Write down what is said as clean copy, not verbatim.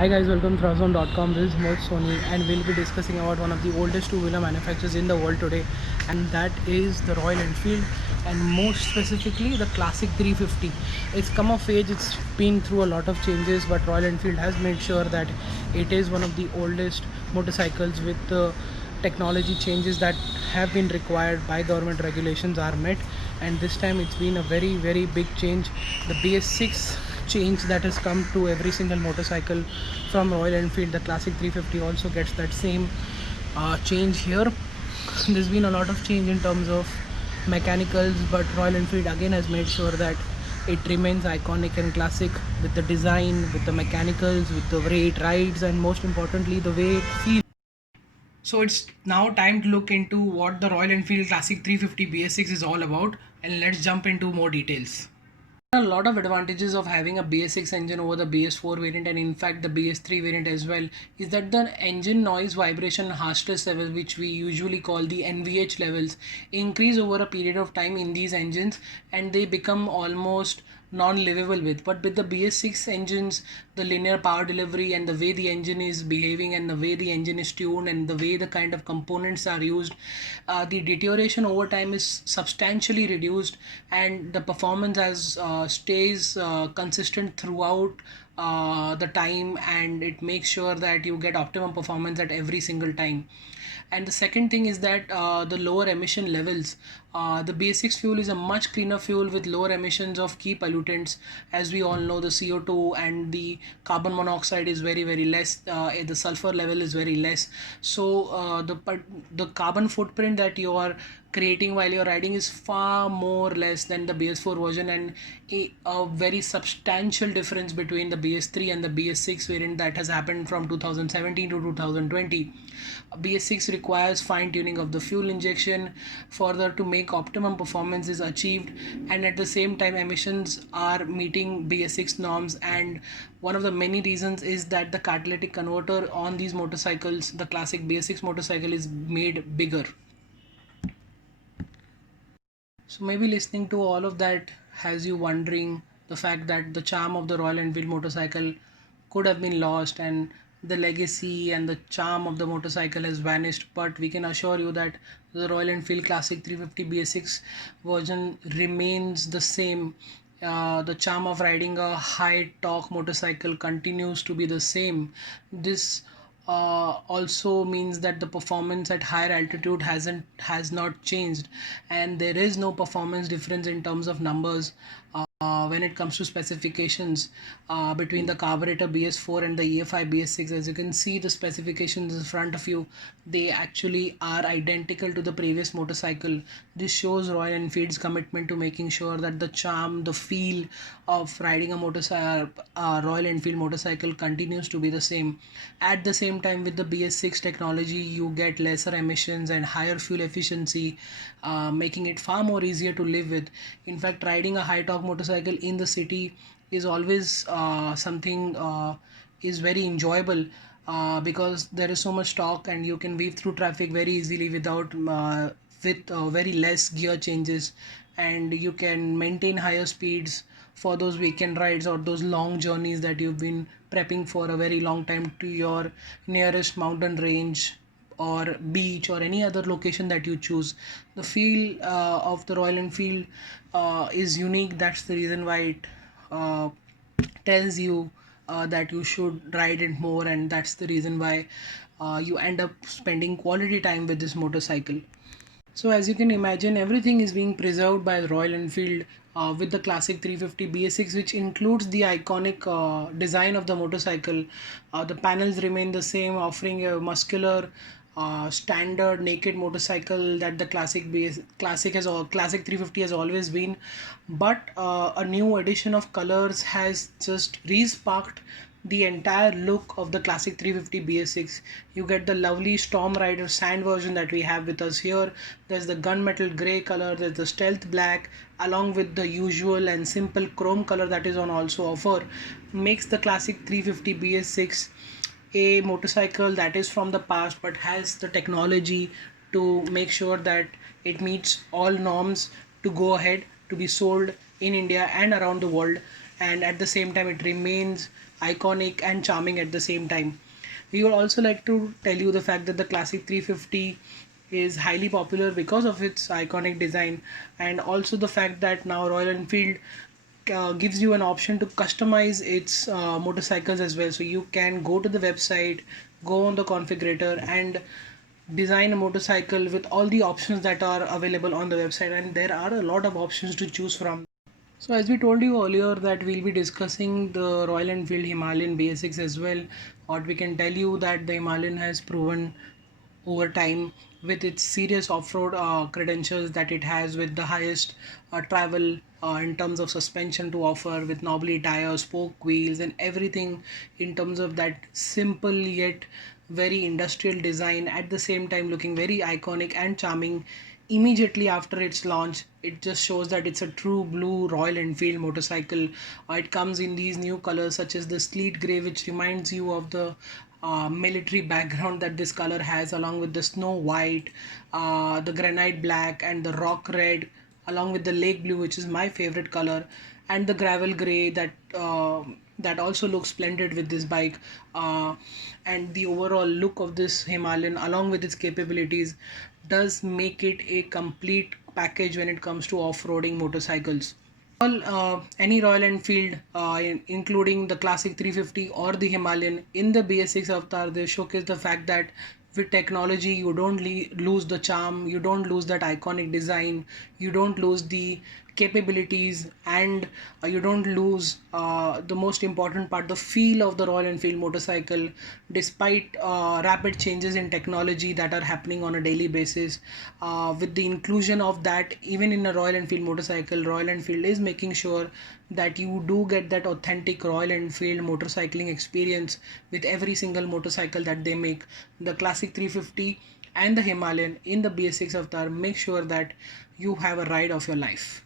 Hi guys, welcome to Throzone.com. This is Mohit Soni and we'll be discussing about one of the oldest two-wheeler manufacturers in the world today, and that is the Royal Enfield, and most specifically the Classic 350. It's come of age, it's been through a lot of changes, but Royal Enfield has made sure that it is one of the oldest motorcycles with the technology changes that have been required by government regulations are met. And this time it's been a very big change. The BS6 change that has come to every single motorcycle from Royal Enfield, the Classic 350 also gets that same change here. There's been a lot of change in terms of mechanicals, but Royal Enfield again has made sure that it remains iconic and classic with the design, with the mechanicals, with the way it rides, and most importantly the way it feels. So it's now time to look into what the Royal Enfield Classic 350 BS6 is all about, and let's jump into more details. There are a lot of advantages of having a BS6 engine over the BS4 variant, and in fact the BS3 variant as well, is that the engine noise, vibration and harshness level, which we usually call the NVH levels, increase over a period of time in these engines and they become almost non-livable with. But with the BS6 engines, the linear power delivery and the way the engine is behaving and the way the engine is tuned and the way the kind of components are used, the deterioration over time is substantially reduced, and the performance as stays consistent throughout the time, and it makes sure that you get optimum performance at every single time. And the second thing is that the lower emission levels. The BS6 fuel is a much cleaner fuel with lower emissions of key pollutants. As we all know, the CO2 and the carbon monoxide is very less. The sulfur level is very less. So the carbon footprint that you are creating while you're riding is far more less than the BS4 version, and a very substantial difference between the BS3 and the BS6 variant that has happened from 2017 to 2020. BS6 requires fine tuning of the fuel injection further to make optimum performance is achieved, and at the same time emissions are meeting BS6 norms. And one of the many reasons is that the catalytic converter on these motorcycles, the classic BS6 motorcycle, is made bigger. So maybe listening to all of that has you wondering the fact that the charm of the Royal Enfield motorcycle could have been lost, and the legacy and the charm of the motorcycle has vanished. But we can assure you that the Royal Enfield Classic 350 BS6 version remains the same. The charm of riding a high torque motorcycle continues to be the same. This also means that the performance at higher altitude has not changed, and there is no performance difference in terms of numbers when it comes to specifications between the carburetor BS4 and the EFI BS6. As you can see, the specifications in front of you, they actually are identical to the previous motorcycle. This shows Royal Enfield's commitment to making sure that the charm, the feel of riding a motorcycle, Royal Enfield motorcycle, continues to be the same. At the same time, with the BS6 technology, you get lesser emissions and higher fuel efficiency, making it far more easier to live with. In fact, riding a high torque motorcycle in the city is always something is very enjoyable, because there is so much torque and you can weave through traffic very easily with very less gear changes, and you can maintain higher speeds for those weekend rides or those long journeys that you've been prepping for a very long time to your nearest mountain range or beach or any other location that you choose. The feel of the Royal Enfield is unique. That's the reason why it tells you that you should ride it more, and that's the reason why you end up spending quality time with this motorcycle. So as you can imagine, everything is being preserved by the Royal Enfield with the Classic 350 BS6, which includes the iconic design of the motorcycle. The panels remain the same, offering a muscular, standard naked motorcycle that the Classic 350 has always been. But a new addition of colors has just re-sparked the entire look of the Classic 350 BS6. You get the lovely Storm Rider sand version that we have with us here. There's the gunmetal grey color, there's the stealth black, along with the usual and simple chrome color that is on also offer. Makes the Classic 350 BS6 a motorcycle that is from the past but has the technology to make sure that it meets all norms to go ahead to be sold in India and around the world. and at the same time it remains iconic and charming at the same time. We would also like to tell you the fact that the Classic 350 is highly popular because of its iconic design, and also the fact that now Royal Enfield gives you an option to customize its motorcycles as well. So you can go to the website, go on the configurator, and design a motorcycle with all the options that are available on the website, and there are a lot of options to choose from. So as we told you earlier that we'll be discussing the Royal Enfield Himalayan basics as well. What we can tell you that the Himalayan has proven over time with its serious off-road credentials that it has, with the highest travel in terms of suspension to offer, with knobbly tires, spoke wheels, and everything in terms of that simple yet very industrial design, at the same time looking very iconic and charming. Immediately after its launch, it just shows that it's a true blue Royal Enfield motorcycle. It comes in these new colors such as the sleet gray, which reminds you of the military background that this color has, along with the snow white, the granite black, and the rock red, along with the lake blue, which is my favorite color, and the gravel gray that also looks splendid with this bike. And the overall look of this Himalayan, along with its capabilities, does make it a complete package when it comes to off-roading motorcycles. Any Royal Enfield, including the Classic 350 or the Himalayan, in the BS6 Avatar, they showcase the fact that with technology, you don't lose the charm, you don't lose that iconic design, you don't lose the capabilities, and you don't lose the most important part, the feel of the Royal Enfield motorcycle, despite rapid changes in technology that are happening on a daily basis. With the inclusion of that, even in a Royal Enfield motorcycle, Royal Enfield is making sure that you do get that authentic Royal Enfield motorcycling experience with every single motorcycle that they make. The Classic 350 and the Himalayan in the BS6 Avatar make sure that you have a ride of your life.